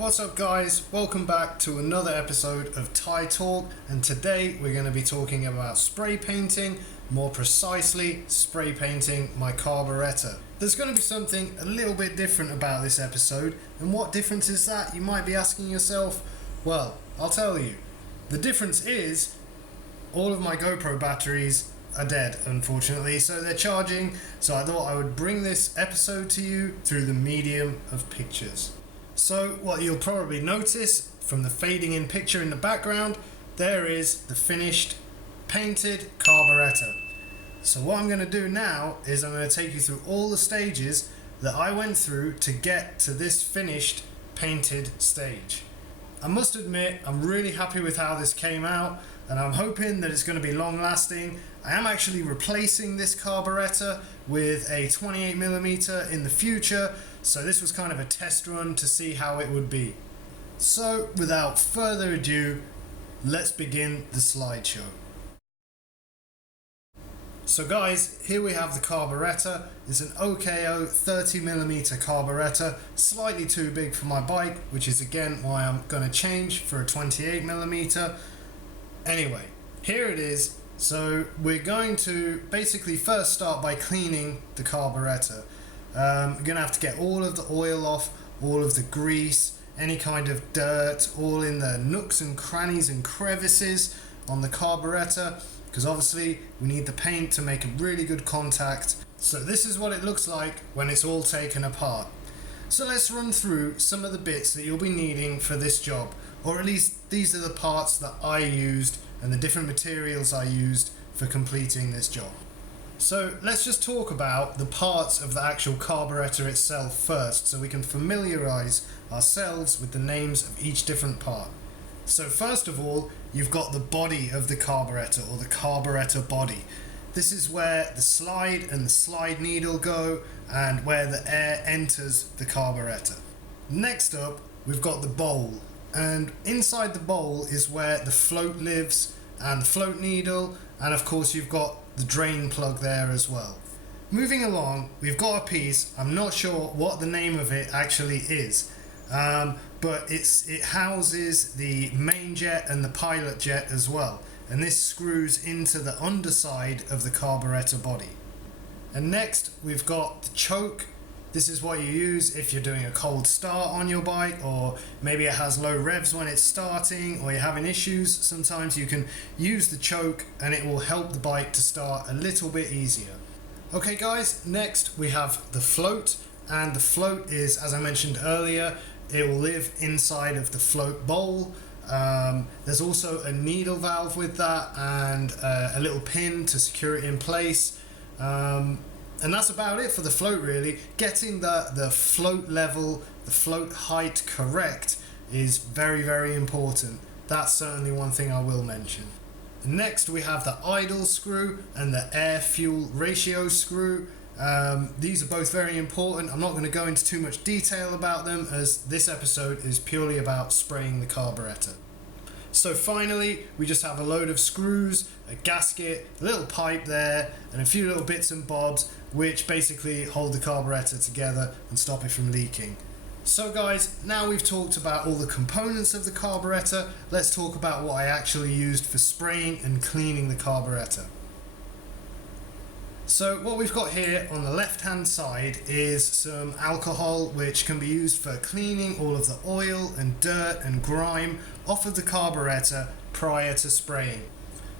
What's up guys, welcome back to another episode of Thai Talk, and today we're going to be talking about spray painting, more precisely spray painting my carburetor. There's going to be something a little bit different about this episode, and what difference is that, you might be asking yourself? Well, I'll tell you. The difference is all of my GoPro batteries are dead, unfortunately, so they're charging, so I thought I would bring this episode to you through the medium of pictures. So what you'll probably notice from the fading in picture in the background, there is the finished painted carburetor. So what I'm going to do now is I'm going to take you through all the stages that I went through to get to this finished painted stage. I must admit, I'm really happy with how this came out, and I'm hoping that it's going to be long lasting. I am actually replacing this carburetor with a 28mm in the future, so this was kind of a test run to see how it would be. So without further ado, let's begin the slideshow. So guys, here we have the carburetor. It's an OKO 30mm carburetor, slightly too big for my bike, which is again why I'm going to change for a 28mm. Anyway, here it is. So we're going to basically first start by cleaning the carburetor. We're going to have to get all of the oil off, all of the grease, any kind of dirt, all in the nooks and crannies and crevices on the carburetor, because obviously we need the paint to make a really good contact. So this is what it looks like when it's all taken apart. So let's run through some of the bits that you'll be needing for this job, or at least these are the parts that I used and the different materials I used for completing this job. So let's just talk about the parts of the actual carburetor itself first, so we can familiarize ourselves with the names of each different part. So first of all, you've got the body of the carburetor, or the carburetor body. This is where the slide and the slide needle go, and where the air enters the carburetor. Next up, we've got the bowl, and inside the bowl is where the float lives, and the float needle, and of course you've got the drain plug there as well. Moving along, we've got a piece, I'm not sure what the name of it actually is, but it houses the main jet and the pilot jet as well, and this screws into the underside of the carburetor body. And next we've got the choke. This is what you use if you're doing a cold start on your bike, or maybe it has low revs when it's starting, or you're having issues. Sometimes you can use the choke and it will help the bike to start a little bit easier. Okay guys, next we have the float, and the float is, as I mentioned earlier, it will live inside of the float bowl. There's also a needle valve with that, and a little pin to secure it in place. And that's about it for the float really. Getting the float level, the float height correct is very, very important. That's certainly one thing I will mention. Next we have the idle screw and the air fuel ratio screw. These are both very important. I'm not going to go into too much detail about them, as this episode is purely about spraying the carburetor. So finally, we just have a load of screws, a gasket, a little pipe there, and a few little bits and bobs which basically hold the carburetor together and stop it from leaking. So guys, now we've talked about all the components of the carburetor, let's talk about what I actually used for spraying and cleaning the carburetor. So what we've got here on the left hand side is some alcohol, which can be used for cleaning all of the oil and dirt and grime off of the carburetor prior to spraying.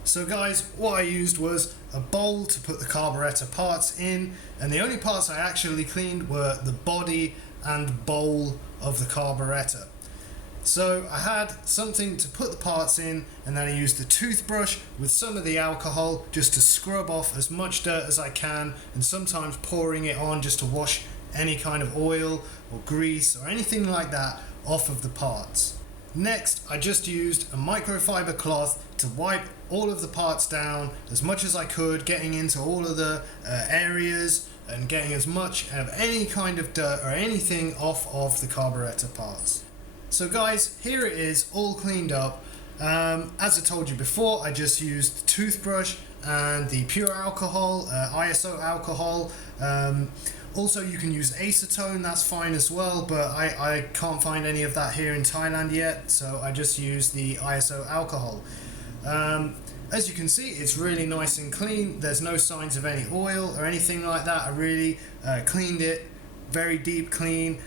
So guys, what I used was a bowl to put the carburetor parts in, and the only parts I actually cleaned were the body and bowl of the carburetor. So I had something to put the parts in, and then I used the toothbrush with some of the alcohol just to scrub off as much dirt as I can, and sometimes pouring it on just to wash any kind of oil or grease or anything like that off of the parts. Next, I just used a microfiber cloth to wipe all of the parts down as much as I could, getting into all of the areas and getting as much of any kind of dirt or anything off of the carburetor parts. So guys, here it is all cleaned up. As I told you before, I just used the toothbrush and the pure alcohol, ISO alcohol. Also, you can use acetone, that's fine as well, but I can't find any of that here in Thailand yet, so I just use the ISO alcohol. As you can see, it's really nice and clean. There's no signs of any oil or anything like that. I really cleaned it, very deep clean,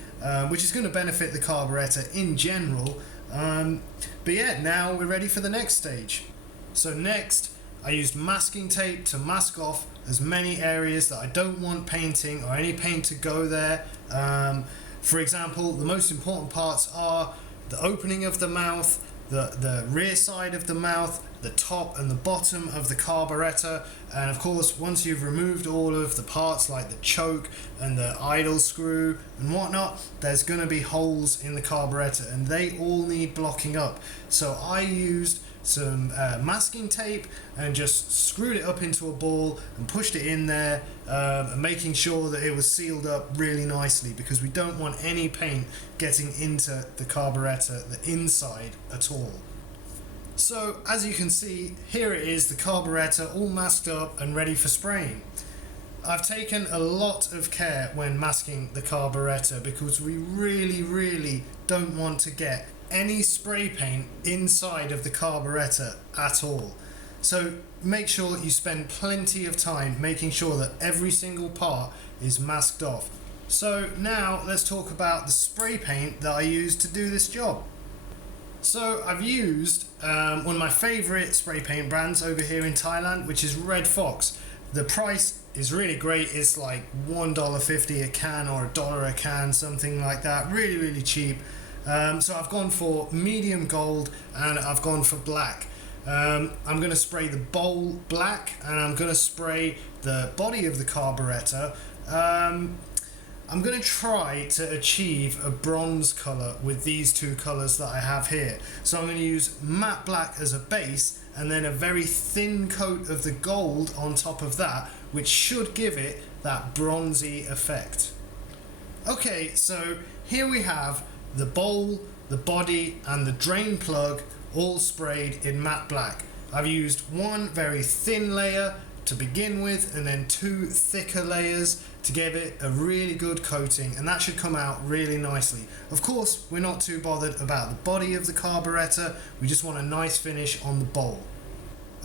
which is going to benefit the carburetor in general. But yeah, now we're ready for the next stage. So next, I used masking tape to mask off as many areas that I don't want painting or any paint to go there. For example, the most important parts are the opening of the mouth, the rear side of the mouth, the top and the bottom of the carburetor, and of course once you've removed all of the parts like the choke and the idle screw and whatnot, there's going to be holes in the carburetor and they all need blocking up. So I used some masking tape and just screwed it up into a ball and pushed it in there, making sure that it was sealed up really nicely, because we don't want any paint getting into the carburetor, the inside at all. So as you can see, here it is, the carburetor all masked up and ready for spraying. I've taken a lot of care when masking the carburetor because we really don't want to get any spray paint inside of the carburetor at all. So make sure you spend plenty of time making sure that every single part is masked off. So now let's talk about the spray paint that I used to do this job. So I've used one of my favourite spray paint brands over here in Thailand, which is Red Fox. The price is really great. It's like $1.50 a can or $1 a can, something like that. Really cheap. So I've gone for medium gold and I've gone for black. I'm going to spray the bowl black and I'm going to spray the body of the carburetor. I'm going to try to achieve a bronze colour with these two colours that I have here. So I'm going to use matte black as a base and then a very thin coat of the gold on top of that, which should give it that bronzy effect. Okay, so here we have the bowl, the body and the drain plug all sprayed in matte black. I've used one very thin layer to begin with and then two thicker layers to give it a really good coating, and that should come out really nicely. Of course, we're not too bothered about the body of the carburetor, we just want a nice finish on the bowl.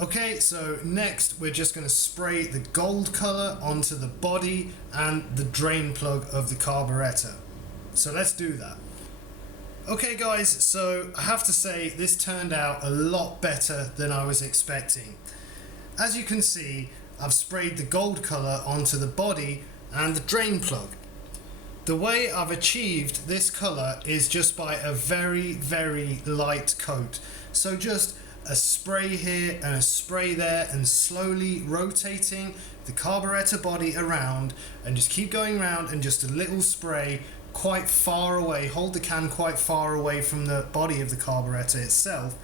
Okay, so next we're just going to spray the gold colour onto the body and the drain plug of the carburetor. So let's do that. Okay guys, so I have to say this turned out a lot better than I was expecting. As you can see, I've sprayed the gold colour onto the body and the drain plug. The way I've achieved this colour is just by a very light coat. So just a spray here and a spray there and slowly rotating the carburetor body around, and just keep going around and just a little spray quite far away, hold the can quite far away from the body of the carburetor itself,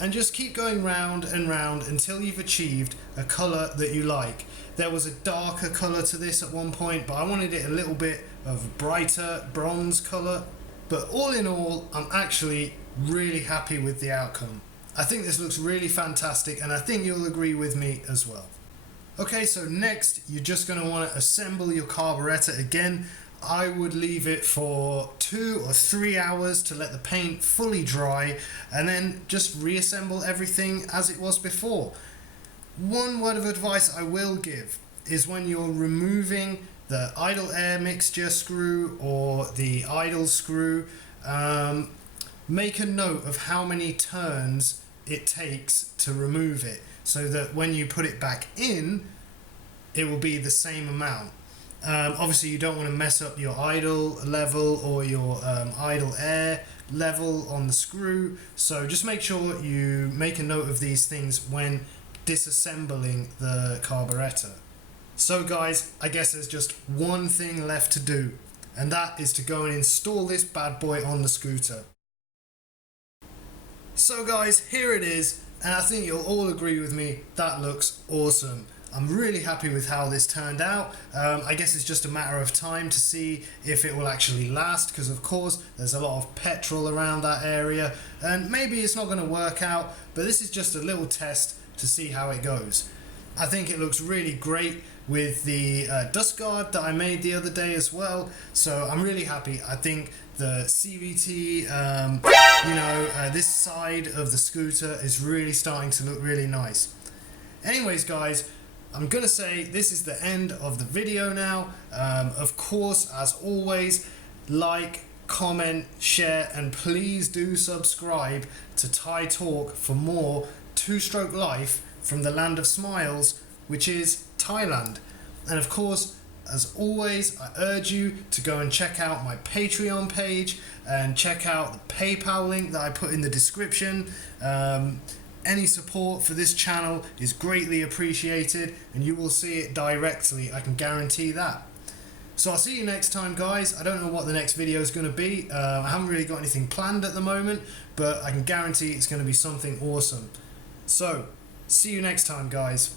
and just keep going round and round until you've achieved a colour that you like. There was a darker colour to this at one point, but I wanted it a little bit of a brighter bronze colour. But all in all, I'm actually really happy with the outcome. I think this looks really fantastic and I think you'll agree with me as well. Okay, so next you're just going to want to assemble your carburetor again. I would leave it for 2 or 3 hours to let the paint fully dry and then just reassemble everything as it was before. One word of advice I will give is when you're removing the idle air mixture screw or the idle screw, make a note of how many turns it takes to remove it, so that when you put it back in, it will be the same amount. Obviously you don't want to mess up your idle level or your idle air level on the screw, so just make sure you make a note of these things when disassembling the carburetor. So guys, I guess there's just one thing left to do, and that is to go and install this bad boy on the scooter. So guys, here it is, and I think you'll all agree with me, that looks awesome. I'm really happy with how this turned out. I guess it's just a matter of time to see if it will actually last, because of course there's a lot of petrol around that area and maybe it's not going to work out, but this is just a little test to see how it goes. I think it looks really great with the dust guard that I made the other day as well. So I'm really happy. I think the CVT, this side of the scooter is really starting to look really nice. Anyways, guys, I'm gonna say this is the end of the video now. Of course, as always, like, comment, share, and please do subscribe to Thai Talk for more two-stroke life from the land of smiles, which is Thailand. And of course, as always, I urge you to go and check out my Patreon page and check out the PayPal link that I put in the description. Any support for this channel is greatly appreciated, and you will see it directly, I can guarantee that. So I'll see you next time, guys. I don't know what the next video is going to be. I haven't really got anything planned at the moment, but I can guarantee it's going to be something awesome. So, see you next time, guys.